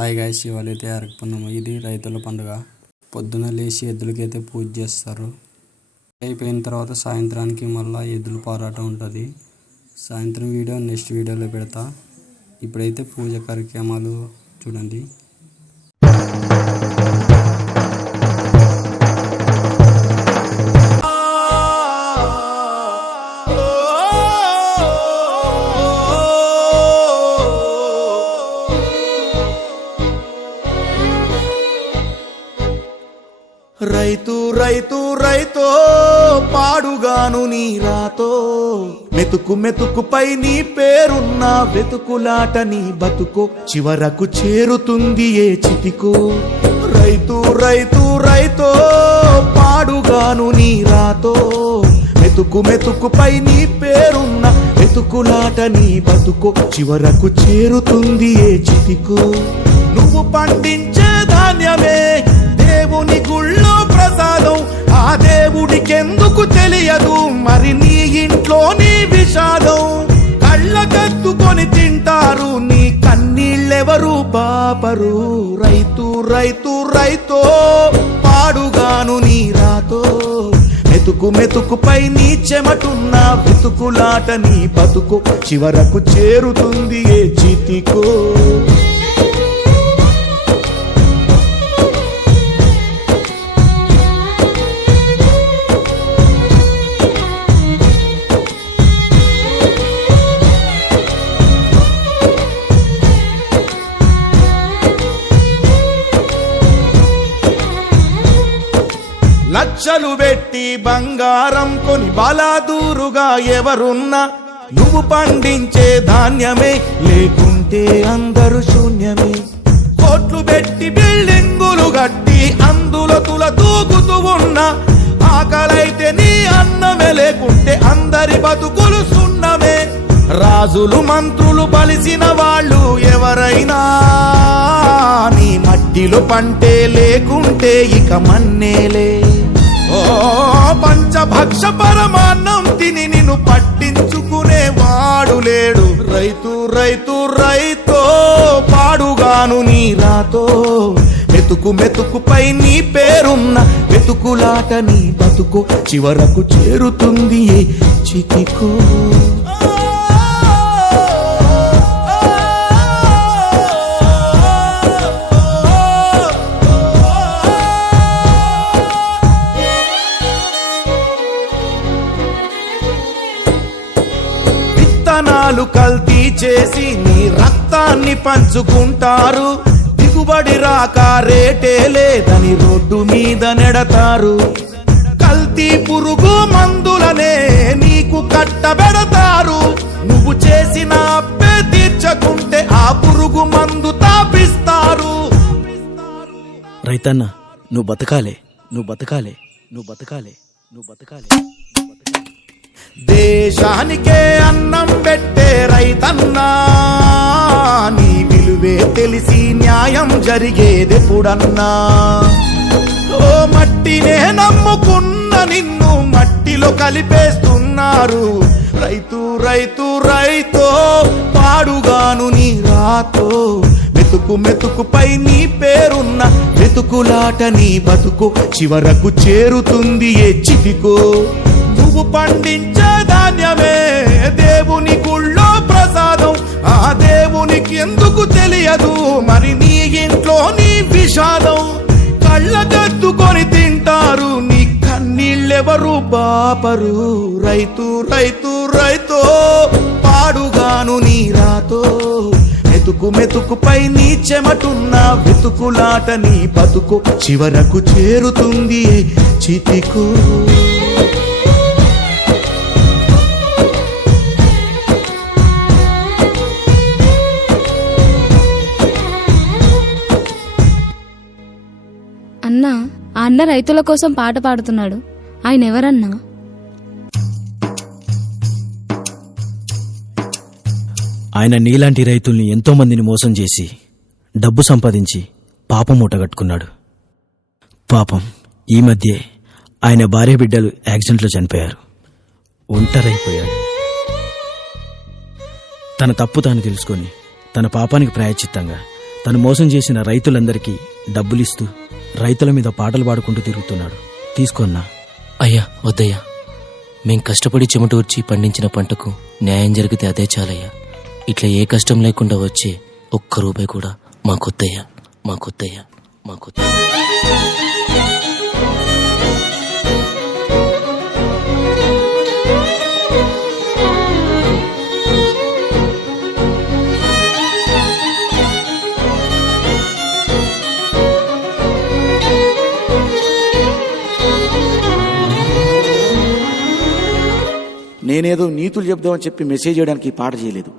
Hi guys, ఇవాళైతే అరగపన్నము. ఇది రైతుల పండుగ. పొద్దున లేచి ఎద్దులకైతే పూజ చేస్తారు. అయిపోయిన తర్వాత సాయంత్రానికి మళ్ళీ ఎద్దుల పోరాటం ఉంటుంది. సాయంత్రం వీడియో నెక్స్ట్ వీడియోలో పెడతా. ఇప్పుడైతే పూజ కార్యక్రమాలు చూడండి. రైతు రైతు రైతో పాడుగాను నీ రాతో, మెతుకు మెతుకుపై నీ పేరున్న వెతుకులాట నీ బతుకో, చివరకు చేరుతుంది ఏ చితికో. రైతు రైతు రైతో పాడుగాను నీ రాతో, మెతుకు మెతుకుపై నీ పేరున్న వెతుకులాట నీ బతుకో, చివరకు చేరుతుంది ఏ చితికో. నువ్వు పండించే ధాన్యమే దేవుని గుళ్ళో ప్రసాదం, ఆ దేవుడికెందుకు తెలియదు మరి నీ ఇంట్లో నీ విషాదం. కళ్ళకద్దుకొని తింటారు నీ కన్నీళ్ళెవరు పాపరు. రైతు రైతు రైతో పాడుగాను నీ రాతో, మెతుకు మెతుకుపై నీ చెమటున్న వెతుకులాట నీ బతుకు, చివరకు చేరుతుంది ఏ చితికో. లక్షలు పెట్టి బంగారం కొని బలాదూరుగా ఎవరున్నా, నువ్వు పండించే ధాన్యమే లేకుంటే అందరూ శూన్యమే. కోట్లు పెట్టి బిల్డింగులు కట్టి అందులో తుల తూగుతూ ఉన్నా, ఆకలైతే నీ అన్నమే లేకుంటే అందరి బతుకులు సున్నమే. రాజులు మంత్రులు బలిసిన వాళ్ళు ఎవరైనా, నీ మట్టిలో పంటే లేకుంటే ఇక మన్నేలే. ఓ పంచభక్ష పరమాన్నం తిని నిన్ను పట్టించుకునే వాడు లేడు. రైతు రైతు రైతో పాడుగాను నీ రాతో, మెతుకు మెతుకుపై నీ పేరున్న వెతుకులాట నీ బతుకు, చివరకు చేరుతుంది ఏ చితికో. విత్తనాలు కల్తీ చేసి నీ రక్తాన్ని పంచుకుంటారు, దిగుబడి రాక రేటే లేదని రోడ్డు మీద నెడతారు. కల్తీ పురుగు మందులనే నీకు కట్టబెడతారు, నువ్వు చేసిన అప్పే తీర్చకుంటే ఆ పురుగు మందు తాపిస్తారు. రైతన్న నువ్వు బతకాలే, నువ్వు బతకాలే, నువ్వు బతకాలే, నువ్వు బతకాలే. దేశానికే అన్నం పెట్టే రైతన్నా, నీ విలువే తెలిసి న్యాయం జరిగేదెప్పుడన్నా. ఓ మట్టినే నమ్ముకున్న నిన్ను మట్టిలో కలిపేస్తున్నారు. రైతు రైతు రైతో పాడుగాను నీ రాతో, మెతుకు మెతుకుపై నీ పేరున్న వెతుకులాట నీ బతుకు, చివరకు చేరుతుంది ఏ చితికో. నువ్వు పండించే ధాన్యమే దేవుని గుళ్ళో ప్రసాదం, ఆ దేవునికి ఎందుకు తెలియదు మరి నీ ఇంట్లో నీ విషాదం. కళ్ళకద్దుకొని తింటారు నీ కన్నీళ్ళెవరు పాపరు. రైతు రైతు రైతో పాడుగాను నీ రాతో, మెతుకు మెతుకుపై నీ చెమటున్న వెతుకులాట నీ బతుకు, చివరకు చేరుతుంది చితికో. అన్నా, ఆ అన్న రైతుల కోసం పాట పాడుతున్నాడు. ఆయన ఎవరన్నా? ఆయన నీలాంటి రైతుల్ని ఎంతో మందిని మోసం చేసి డబ్బు సంపాదించి పాపం మూటగట్టుకున్నాడు. పాపం ఈ మధ్యే ఆయన భార్య బిడ్డలు యాక్సిడెంట్లో చనిపోయారు. ఒంటరైపోయాడు. తన తప్పు తాను తెలుసుకొని తన పాపానికి ప్రాయశ్చిత్తంగా తను మోసం చేసిన రైతులందరికీ డబ్బులిస్తూ రైతుల మీద పాటలు పాడుకుంటూ తిరుగుతున్నాడు. తీసుకోన్నా. అయ్యా వద్దయ్యా, మేం కష్టపడి చెమటూర్చి పండించిన పంటకు న్యాయం జరిగితే అదే చాలయ్యా. ఇట్లా ఏ కష్టం లేకుండా వచ్చే ఒక్క రూపాయి కూడా మాకొద్దయ్యా, మాకొద్దయ్యా, మాకొద్దయ్యా. నేనేదో నీతులు చెప్దామని చెప్పి మెసేజ్ చేయడానికి ఈ పాట చేయలేదు.